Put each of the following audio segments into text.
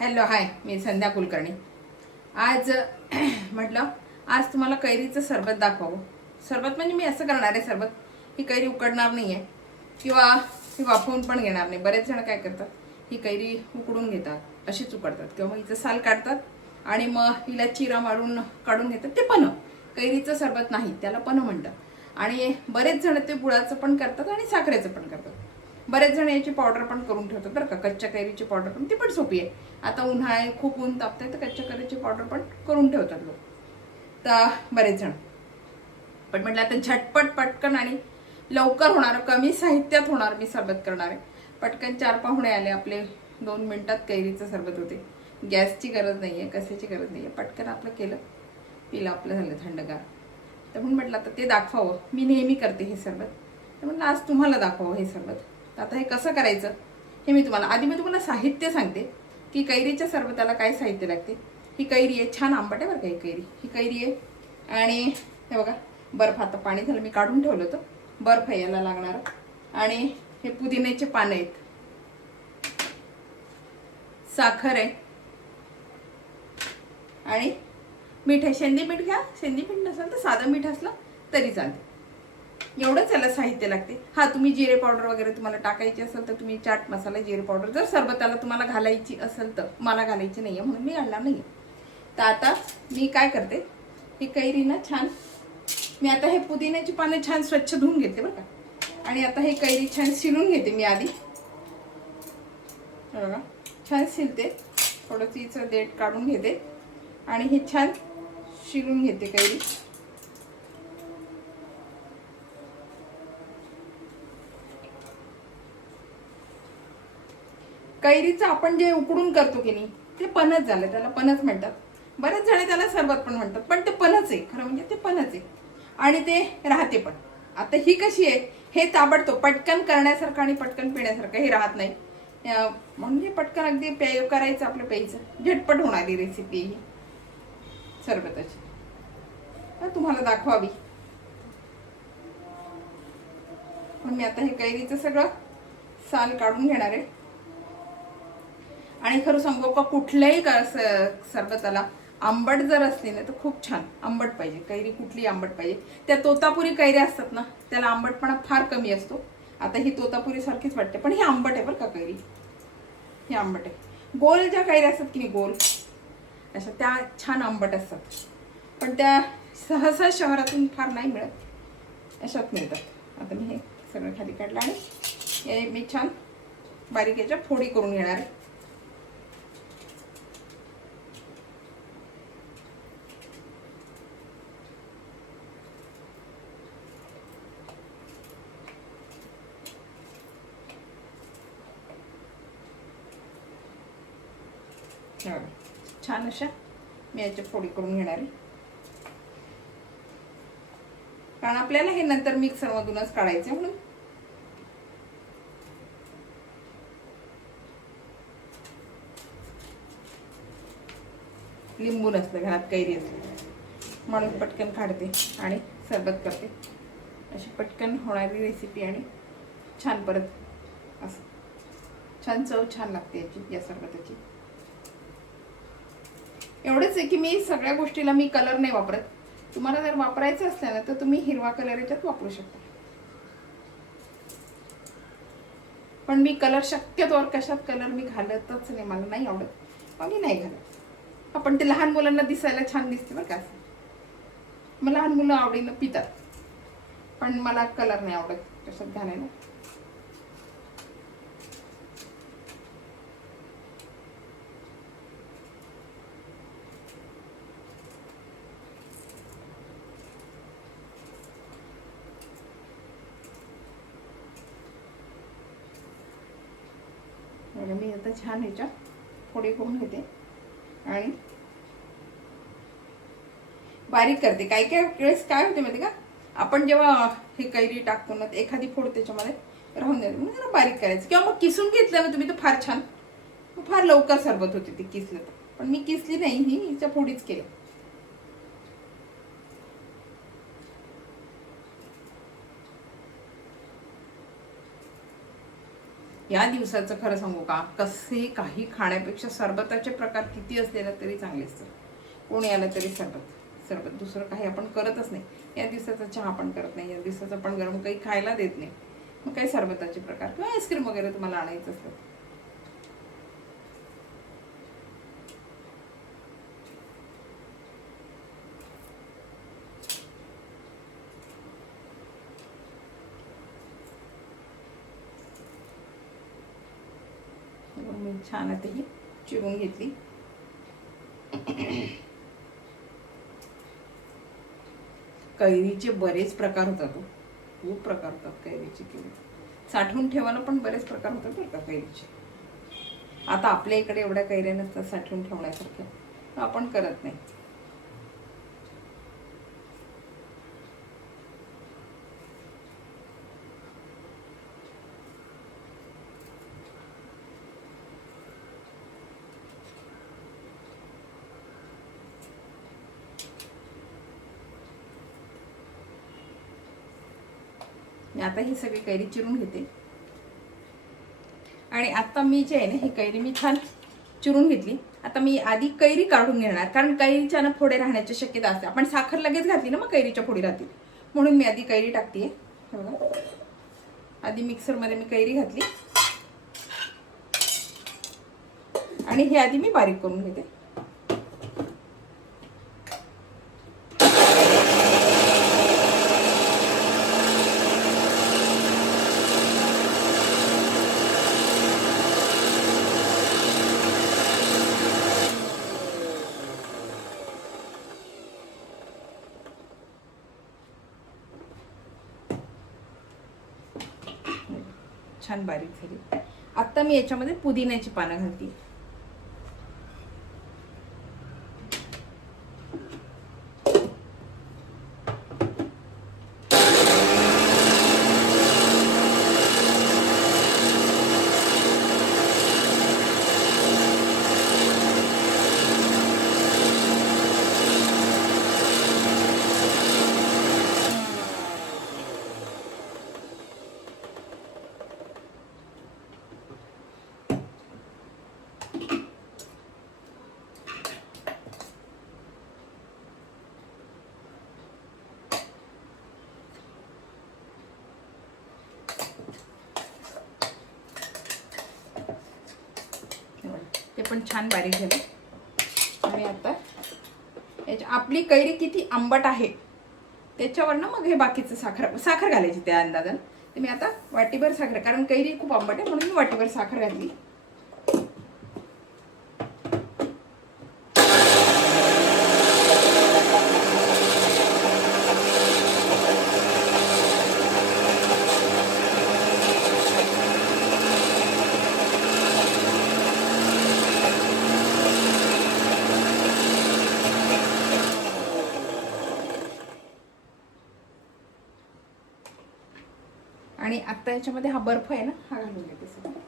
Hello hi, मी संध्या कुलकर्णी. आज म्हटलं आज तुम्हाला कैरीचं सरबत दाखवावं. सरबत म्हणजे मी असं करणार आहे, सरबत ही कैरी उकडणार नाही आहे किंवा ही वाफवून पण घेणार नाही. बरेच जण काय करतात, ही कैरी उकडून घेतात, अशीच उकडतात किंवा मग हिचं साल काढतात आणि मग हिला चिरा मारून काढून घेतात. ते पण कैरीचं सरबत नाही, त्याला पण म्हणतात. आणि बरेच जण ते गुळाचं पण करतात आणि साखरेचं पण करतात. बरेच जण याची पावडर पण करून ठेवतात बरं का. कच्च्या कैरीची पावडर पण, ती पण सोपी आहे. आता उन्हाळे खूप ऊन तापतंय, तर कच्च्या कैरीची पावडर पण करून ठेवतात लोक, तर बरेच जण. पण म्हटलं आता झटपट पटकन आणि लवकर होणार, कमी साहित्यात होणार मी सरबत करणार आहे. पटकन 4 पाहुणे आले आपले, 2 मिनिटात कैरीचं सरबत होते. गॅसची गरज नाहीये, कशाची गरज नाहीये. पटकन आपलं केलं, पिलं, आपलं झालं थंडगार. तर म्हणून म्हटलं आता ते दाखवावं. मी नेहमी करते हे सरबत, तर म्हटलं आज तुम्हाला दाखवावं हे सरबत. आता हे कसं करायचं हे मी तुम्हाला साहित्य सांगते की कैरीच्या सरबताला काय साहित्य लागते. ही कैरी आहे, छान आंबट आहे बरं का ही कैरी आहे. आणि हे बघा, बर्फ, आता पाणी झालं, मी काढून ठेवलं होतं. बर्फ यायला लागणार. आणि हे पुदिन्याचे पानं आहेत, साखर आहे आणि मीठ आहे. शेंदी मीठ घ्या, शेंदी मीठ नसेल तर साधं मीठ असलं तरी चालते. एवढंच याला साहित्य लागते. हा, तुम्ही जिरे पावडर वगैरे तुम्हाला टाकायची असेल तर तुम्ही चाट मसाला, जिरे पावडर जर सरबताला तुम्हाला घालायची असेल तर. मला घालायची नाहीये म्हणून मी घालणार नाहीये. तर आता मी काय करते, ही कैरी ना छान, मी आता हे पुदिन्याची पानं छान स्वच्छ धुवून घेते बरं का. आणि आता हे कैरी छान शिलून घेते मी आधी. बघा, छान शिलते, थोडं तिचं देठ काढून घेते आणि हे छान शिलून घेते कैरी. कैरीचं आपण जे उकडून करतो की नाही, ते पणच झालं, त्याला पणच म्हणतात. बरेच जण त्याला सरबत पण म्हणतात, पण ते पणच आहे, खरं म्हणजे ते पणच आहे. आणि ते राहते पण. आता ही कशी आहे, हे ताबडतोब पटकन करण्यासारखं आणि पटकन पिण्यासारखं हे राहत नाही. म्हणजे पटकन अगदी करायचं, आपलं प्यायचं, झटपट होणारी रेसिपी ही सरबताची, तुम्हाला दाखवावी. पण मी आता हे कैरीचं सगळं साल काढून घेणार आहे. आणि खरं सांगू का, कुठल्याही सरबताला आंबट जर असली ना तर खूप छान आंबट पाहिजे कैरी, कुठली आंबट पाहिजे. त्या तोतापुरी कैऱ्या असतात ना, त्याला आंबटपणा फार कमी असतो. आता ही तोतापुरी सारखीच वाटते, पण ही आंबट आहे बरं का कैरी, ही आंबट आहे. गोल ज्या कैऱ्या असतात की नाही, गोल अशा, त्या छान आंबट असतात. पण त्या सहसा शहरातून फार नाही मिळत, अशात मिळतात. आता मी हे सगळं खाली काढलं आणि हे मी छान बारीक याच्या फोडी करून घेणार आहे. छान अशा मी याच्या फोडी करून घेणार आहे, कारण आपल्याला हे नंतर मिक्सर मधूनच काढायचं म्हणून. लिंबू नसलं घरात, कैरी असली म्हणून पटकन काढते आणि सरबत करते. अशी पटकन होणारी रेसिपी आणि छान परत असं छान चव छान लागते याची, या सरबताची. एवढंच आहे की मी सगळ्या गोष्टीला मी कलर नाही वापरत. तुम्हाला जर वापरायचं असलं ना तर तुम्ही हिरवा कलर याच्यात वापरू शकता, पण मी कलर शक्यतोवर कशात कलर मी घालतच नाही, मला नाही आवडत, मग मी नाही घालत. आपण ते लहान मुलांना दिसायला छान दिसते बरं का, मग लहान मुलं आवडीनं पितात, पण मला कलर नाही आवडत कशात घालायला. मी आता छान ह्याच्या फोडी करून घेते आणि बारीक करते. काही काही वेळेस काय होते माहिती का, आपण जेव्हा हे कैरी टाकतो ना, एखादी फोड त्याच्यामध्ये राहून जाते, म्हणून जरा बारीक करायचं. किंवा मग किसून घेतलं ना तुम्ही तर फार छान, फार लवकर सरबत होते ते किसलं तर. पण मी किसली नाही, ही हिच्या फोडीच केल्या. या दिवसाचं खरं सांगू का, कसे काही खाण्यापेक्षा सरबताचे प्रकार किती असले ना तरी चांगले असतात. कोणी आलं तरी सरबत सरबत, दुसरं काही आपण करतच नाही. या दिवसाचा चहा आपण करत नाही, या दिवसाचं आपण गरम काही खायला देत नाही. मग काही सरबताचे प्रकार किंवा आईस्क्रीम वगैरे तुम्हाला आणायचं असतं. मी छान आता ही चिरून घेतली. कैरीचे बरेच प्रकार होतात, खूप प्रकार होतात कैरीचे. किंवा साठवून ठेवायला पण बरेच प्रकार होतात बरं का कैरीचे. आता आपल्या इकडे एवढ्या कैऱ्या नसतात साठवून ठेवण्यासारख्या, आपण करत नाही. मी आता ही सगळी कैरी चिरून घेते. आणि आता मी जे आहे ना, ही कैरी मी छान चिरून घेतली. आता मी आधी कैरी काढून घेणार, कारण कैरीच्या ना फोडे राहण्याची शक्यता असते. आपण साखर लगेच घातली ना मग कैरीच्या फोडी राहतील, म्हणून मी आधी कैरी टाकते. बघा, आधी मिक्सरमध्ये मी कैरी घातली आणि हे आधी मी बारीक करून घेते. छान बारीक झाली. आता मी याच्यामध्ये पुदिन्याची पानं घालते. ते पण छान बारीक झाले. आणि आता आपली कैरी किती आंबट आहे त्याच्यावरनं मग हे बाकीचं साखर घालायची त्या अंदाजानं. तर मी आता वाटीभर साखर, कारण कैरी खूप आंबट आहे म्हणून मी वाटीभर साखर घातली. आणि आता याच्यामध्ये हा बर्फ आहे ना, हा घालून देते सगळं.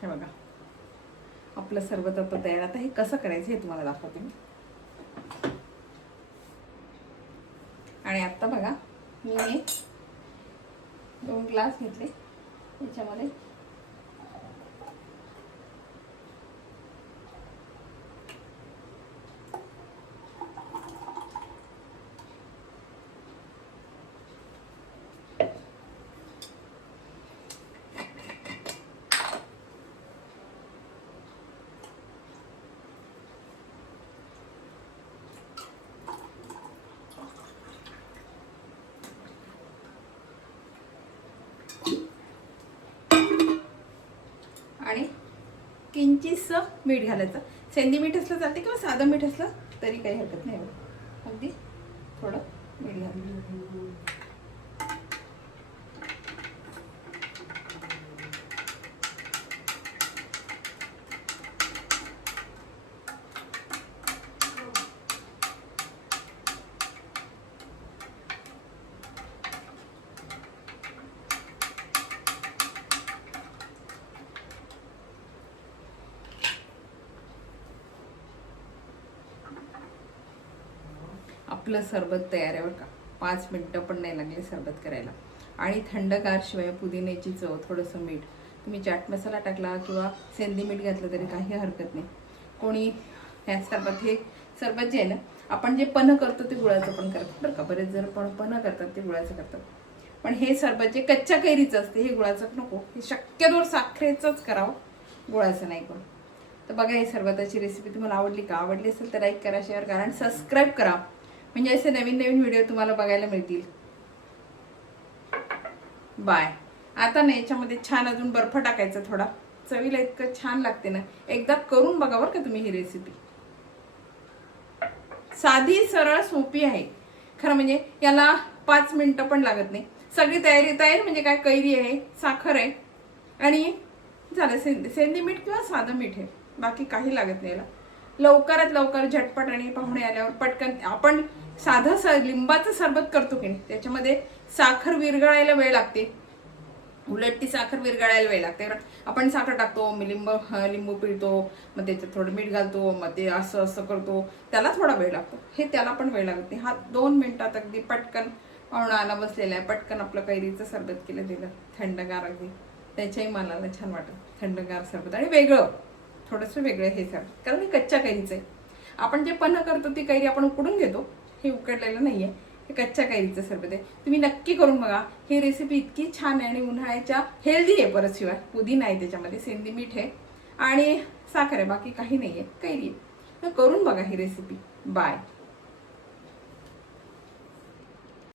हे बघा, आपलं सरबत आता तयार. आता हे कसं करायचं हे तुम्हाला दाखवते मी. आणि आता बघा, मी हे 2 ग्लास घेतले. याच्यामध्ये किंचितसं मीठ घालायचं. सेंधी मीठ असलं चालते किंवा साधं मीठ असलं तरी काही हरकत नाही. अगदी थोडं मीठ घालायचं. आपलं सरबत तयार आहे बरं का. 5 मिनटं पण नाही लागले सरबत करायला. आणि थंडगार शिवाय पुदिन्याची चव, थोडंसं मीठ, तुम्ही चाट मसाला टाकला किंवा सेंधी मीठ घातलं तरी काही हरकत नाही. कोणी ह्या सरबत, हे सरबत जे आहे ना, आपण जे पन्ह करतो ते गुळाचं पण करतात बरं का. बरेच जण पन्ह करतात ते गुळाचं करतात. पण हे सरबत जे कच्च्या कैरीचं असते हे गुळाचं नको. हे शक्यतोवर साखरेचंच करावं, गुळाचं नाही करू. तर बघा, ही सरबताची रेसिपी तुम्हाला आवडली का? आवडली असेल तर लाईक करा, शेअर करा आणि सबस्क्राईब करा. म्हणजे असे नवीन नवीन व्हिडिओ तुम्हाला बघायला मिळतील. बाय. आता ना याच्यामध्ये छान अजून बर्फ टाकायचा थोडा. चवीला इतकं छान लागते ना, एकदा करून बघा बरं का तुम्ही ही रेसिपी. साधी, सरळ, सोपी आहे. खरं म्हणजे याला 5 मिनिटं पण लागत नाही. सगळी तयारी म्हणजे काय, कैरी आहे, साखर आहे आणि झालं सेंधी मीठ किंवा साधं मीठ आहे. बाकी काही लागत नाही याला. लवकरात लवकर झटपट आणि पाहुणे आल्यावर पटकन. आपण साधं लिंबाचं सरबत करतो की नाही, त्याच्यामध्ये साखर विरघळायला वेळ लागते. उलट ती साखर विरघळायला वेळ लागते. आपण साखर टाकतो, लिंबू पिळतो, मग त्याच्यात थोडं मीठ घालतो, मग ते असं असं करतो, त्याला थोडा वेळ लागतो. हे त्याला पण वेळ लागत नाही. हा 2 मिनिटात अगदी पटकन पाहुणा आला बसलेला आहे, पटकन आपलं कैरीचं सरबत केलं दिलं, थंडगार अगदी. त्याच्याही मनाला छान वाटतं थंडगार सरबत. आणि वेगळं, थोडंसं वेगळं हे सरबत, कारण हे कच्च्या कैरीचं आहे. आपण जे पन्ह करतो ती कैरी आपण उकडून घेतो, हे उकडलेलं नाहीये, हे कच्च्या कैरीचं सरबत आहे. तुम्ही नक्की करून बघा. ही रेसिपी इतकी छान आहे आणि उन्हाळ्याच्या हेल्दी आहे. परत शिवाय पुदिना आहे त्याच्यामध्ये, सेंधी मीठ आहे आणि साखर आहे, बाकी काही नाहीये, कैरी आहे. तर करून बघा ही रेसिपी. बाय.